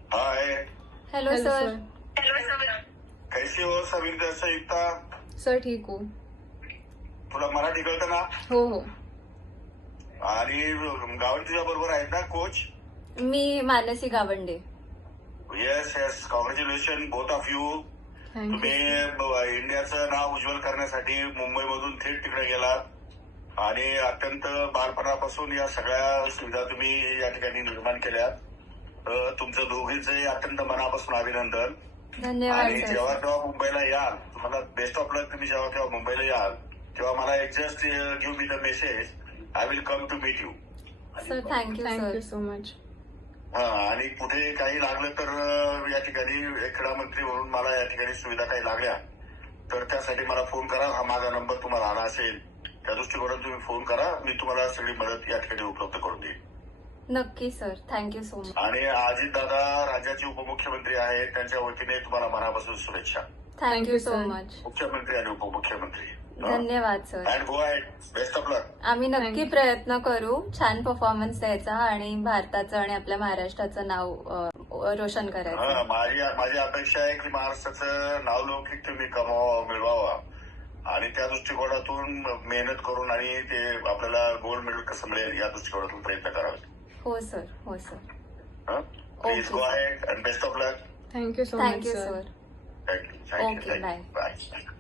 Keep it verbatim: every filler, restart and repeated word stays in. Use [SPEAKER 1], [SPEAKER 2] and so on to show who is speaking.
[SPEAKER 1] हाय,
[SPEAKER 2] hello
[SPEAKER 3] hello
[SPEAKER 2] sir.
[SPEAKER 3] Sir.
[SPEAKER 1] कैसी हो सविता संयुक्ता?
[SPEAKER 3] Sir ठीक हो.
[SPEAKER 1] तुला मराठी कळतं ना?
[SPEAKER 3] हो हो.
[SPEAKER 1] आणि गावंडे तुझ्या बरोबर आहेत ना कोच?
[SPEAKER 2] मी Mansi Gawande.
[SPEAKER 1] Yes yes, congratulation both of you.
[SPEAKER 3] Thank you.
[SPEAKER 1] तुम्ही ब- इंडियाचं नाव उज्ज्वल करण्यासाठी मुंबईमधून थेट तिकडे गेलात आणि अत्यंत बालपणापासून या सगळ्या सुविधा तुम्ही या ठिकाणी निर्माण केल्यात. तर तुमचं दोघींचे अत्यंत मनापासून अभिनंदन.
[SPEAKER 2] धन्यवाद
[SPEAKER 1] आणि
[SPEAKER 2] सर.
[SPEAKER 1] जेव्हा केव्हा मुंबईला याल, तुम्हाला बेस्ट ऑफ लक. तुम्ही जेव्हा केव्हा मुंबईला याल तेव्हा मला एक just give me the message. I will come to meet you.
[SPEAKER 2] Sir thank you
[SPEAKER 3] thank you
[SPEAKER 2] sir.
[SPEAKER 3] So much.
[SPEAKER 1] हा, आणि कुठे काही लागलं तर अं, या ठिकाणी एक क्रीडा मंत्री म्हणून मला या ठिकाणी सुविधा काही लागल्या तर त्यासाठी मला फोन करा. हा माझा नंबर तुम्हाला आला असेल, त्या दृष्टिकोनातून तुम्ही फोन करा. मी तुम्हाला सगळी मदत या ठिकाणी उपलब्ध करून देईन.
[SPEAKER 2] नक्की सर. Thank you so much.
[SPEAKER 1] आणि अजित दादा राज्याचे उपमुख्यमंत्री आहेत, त्यांच्या वतीने तुम्हाला मनापासून शुभेच्छा.
[SPEAKER 2] Thank you so
[SPEAKER 3] sir.
[SPEAKER 2] मच.
[SPEAKER 1] मुख्यमंत्री आणि उपमुख्यमंत्री.
[SPEAKER 2] धन्यवाद sir.
[SPEAKER 1] And go ahead. Best of luck.
[SPEAKER 2] आम्ही नक्की
[SPEAKER 3] Thank you.
[SPEAKER 2] प्रयत्न करू छान परफॉर्मन्स द्यायचा आणि भारताचं आणि आपल्या महाराष्ट्राचं नाव अ, रोशन
[SPEAKER 1] हा,
[SPEAKER 2] करायचं.
[SPEAKER 1] माझी माझी अपेक्षा आहे की महाराष्ट्राचं नावलौकिक तुम्ही कमावा मिळवावा आणि त्या दृष्टिकोनातून मेहनत करून आणि ते आपल्याला गोल्ड मेडल कसं मिळेल या दृष्टिकोनातून प्रयत्न करावे.
[SPEAKER 2] हो सर. हो sir.
[SPEAKER 1] Please
[SPEAKER 2] Okay,
[SPEAKER 1] go
[SPEAKER 2] sir.
[SPEAKER 1] Ahead and best of luck.
[SPEAKER 3] Thank you so much
[SPEAKER 2] thank you
[SPEAKER 3] sir.
[SPEAKER 2] Sir.
[SPEAKER 1] Thank you thank you
[SPEAKER 2] Okay, bye.
[SPEAKER 1] Bye.